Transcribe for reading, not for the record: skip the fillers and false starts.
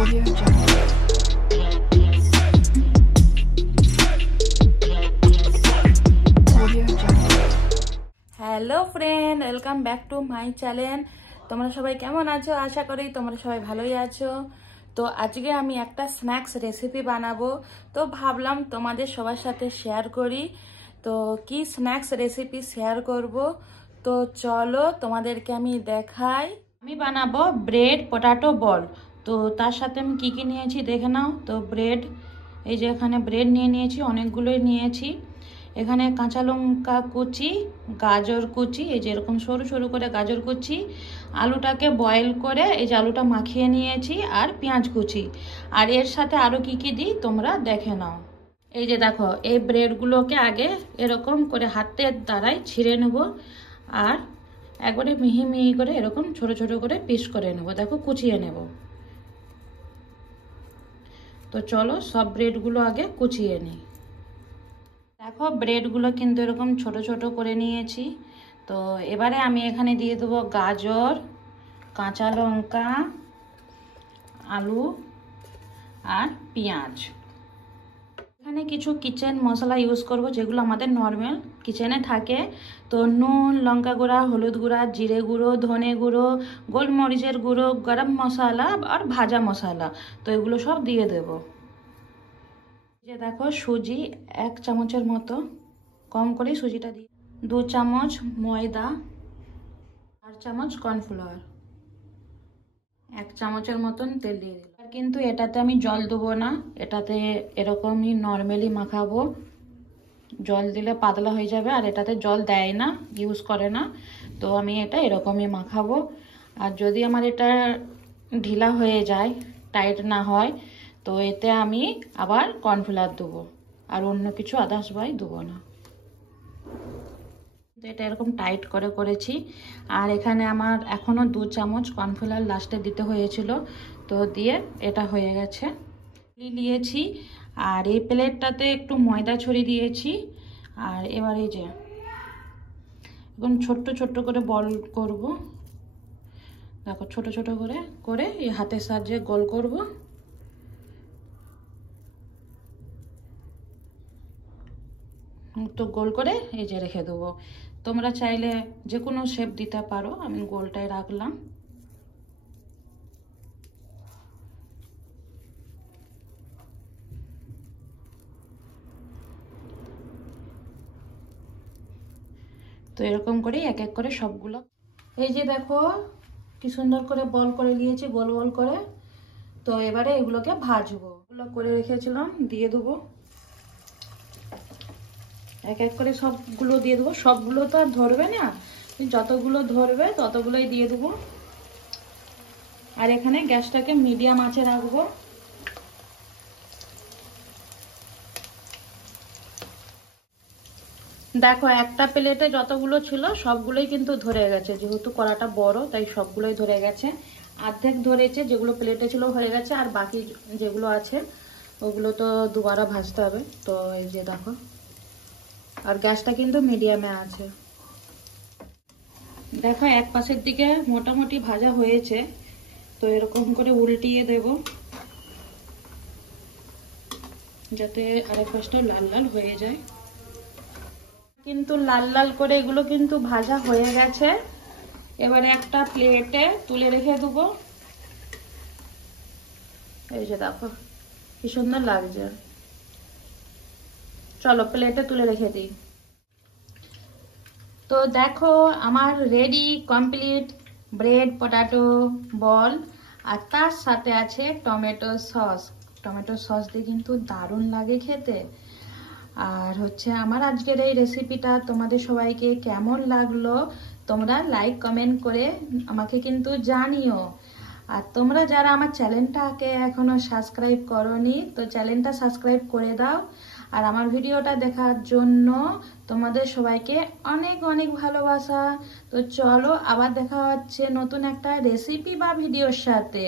Audio Jungle. Audio Jungle. Hello friend, welcome back to my channel. তোমরা সবাই কেমন আছো? আশা করি তোমরা সবাই ভালোই আছো। তো আজকে আমি একটা স্ন্যাক্স রেসিপি বানাবো, তো ভাবলাম তোমাদের সবার সাথে শেয়ার করি। তো কি স্ন্যাক্স রেসিপি শেয়ার করব, তো চলো তোমাদেরকে আমি দেখাই। আমি বানাবো ব্রেড পটাটো বল। তো তার সাথে আমি কি কি নিয়েছি দেখে নাও। তো ব্রেড, এই যে এখানে ব্রেড নিয়ে নিয়েছি, অনেকগুলোই নিয়েছি। এখানে কাঁচা লঙ্কা কুচি, গাজর কুচি, এই যে এরকম সরু সরু করে গাজর কুচি, আলুটাকে বয়েল করে এই যে আলুটা মাখিয়ে নিয়েছি, আর পেঁয়াজ কুচি। আর এর সাথে আরও কি কি দিই তোমরা দেখে নাও। এই যে দেখো, এই ব্রেডগুলোকে আগে এরকম করে হাতের দ্বারাই ছিঁড়ে নেব, আর একবারে মিহি মিহি করে এরকম ছোট ছোট করে পিস করে নেব। দেখো, কুচিয়ে নেব। তো চলো সব ব্রেডগুলো আগে কুচিয়ে নিই। দেখো, ব্রেডগুলো কিন্তু এরকম ছোট ছোট করে নিয়েছি। তো এবারে আমি এখানে দিয়ে দেবো গাজর, কাঁচা লঙ্কা, আলু আর পেঁয়াজ। এখানে কিছু কিচেন মশলা ইউজ করব, যেগুলো আমাদের নর্মাল কিচেনে থাকে। তো নুন, লঙ্কা গুঁড়া, হলুদ গুঁড়া, জিরে গুঁড়ো, ধনে গুঁড়ো, গোলমরিচের গুঁড়ো, গরম মশলা আর ভাজা মশলা, তো এগুলো সব দিয়ে দেবো। যে দেখো, সুজি 1 চামচের মতো, কম করে সুজিটা দিই। 2 চামচ ময়দা, 4 চামচ কর্নফ্লাওয়ার, 1 চামচের মতন তেল দিয়ে দিলাম। আর কিন্তু এটাতে আমি জল দেবো না, এটাতে এরকমই নর্মালি মাখাবো। জল দিলে পাতলা হয়ে যাবে, আর এটাতে জল দেয় না, ইউজ করে না। তো আমি এটা এরকমই মাখাবো। আর যদি আমার এটা ঢিলা হয়ে যায়, টাইট না হয়, তো এতে আমি আবার কর্নফ্লাওয়ার দেবো, আর অন্য কিছু আদার্স বাই দেবো না। তো এটা এরকম টাইট করে করেছি। আর এখানে আমার এখনও 2 চামচ কর্নফ্লাওয়ার লাস্টে দিতে হয়েছিল, তো দিয়ে এটা হয়ে গেছে। নিয়েছি, আর এই প্লেটটাতে একটু ময়দা ছড়িয়ে দিয়েছি। আর এবার এই যে এখন ছোট্ট ছোট্ট করে বল করব। দেখো, ছোট ছোট করে করে এই হাতের সাহায্যে গোল করব। তো গোল করে এই যে রেখে দেবো। তোমরা চাইলে যে কোনো শেপ দিতে পারো, আমি গোলটাই রাখলাম। তো এরকম করে এক এক করে সবগুলো, এই যে দেখো কি সুন্দর করে বল করে নিয়েছি, গোল গোল করে। তো এবারে এগুলোকে ভাজবো। এগুলো করে রেখেছিলাম দিয়ে দেবো, এক এক করে সবগুলো দিয়ে দেবো। সবগুলো তো আর ধরবে না, যতগুলো ধরবে ততগুলোই দিয়ে দেবো। আর এখানে গ্যাসটাকে মিডিয়াম আঁচে রাখবো। দেখো, একটা প্লেটে যতগুলো ছিল সবগুলোই কিন্তু ধরে গেছে, যেহেতু কড়াটা বড় তাই সবগুলোই ধরে গেছে। অর্ধেক ধরেছে, যেগুলো প্লেটে ছিল হয়ে গেছে, আর বাকি যেগুলো আছে ওগুলো তো দুবারা ভাজতে হবে। তো এই যে দেখো, আর গ্যাসটা কিন্তু মিডিয়ামে আছে। দেখো, এক পাশের দিকে মোটামুটি ভাজা হয়েছে, তো এরকম করে উল্টিয়ে দেব, যাতে আরেক পাশটাও লাল লাল হয়ে যায়। কিন্তু লাল লাল করে এগুলো কিন্তু ভাজা হয়ে গেছে। এবারে একটা প্লেটে তুলে রেখে দেবো। এই যে দেখো কি সুন্দর লাগছে। চলো প্লেটে তুলে রেখে দিই। তো দেখো, আমার রেডি কমপ্লিট ব্রেড পটাটো বল, আর তার সাথে আছে টমেটো সস। টমেটো সস দিয়ে কিন্তু দারুণ লাগে খেতে। আর হচ্ছে আমার আজকের এই রেসিপিটা তোমাদের সবাইকে কেমন লাগলো তোমরা লাইক কমেন্ট করে আমাকে কিন্তু জানিও। আর তোমরা যারা আমার চ্যানেলটাকে এখনো সাবস্ক্রাইব করোনি, তো চ্যানেলটা সাবস্ক্রাইব করে দাও। আর আমার ভিডিওটা দেখার জন্য তোমাদের সবাইকে অনেক অনেক ভালোবাসা। তো চলো, আবার দেখা হচ্ছে নতুন একটা রেসিপি বা ভিডিওর সাথে।